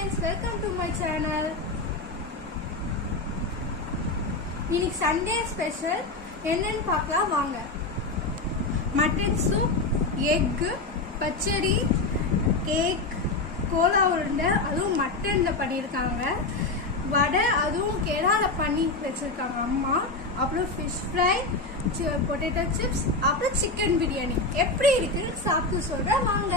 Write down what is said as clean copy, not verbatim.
friends, welcome to my channel. இன்னைக்கு Sunday special என்னன்னு பார்க்கலாம் வாங்க. மட்டன் சூப், எக், பச்சடி, கேக், கோலா உருண்டை, அதுவும் மட்டன்ல பண்ணியிருக்காங்க. வடை அதுவும் கேரளால பண்ணி வச்சிருக்காங்க அம்மா. அப்புறம் ஃபிஷ் ஃப்ரை, பொட்டேட்டோ சிப்ஸ், அப்புறம் சிக்கன் பிரியாணி. எப்படி இருக்குன்னு சாப்பிட்டு சொல்றேன் வாங்க.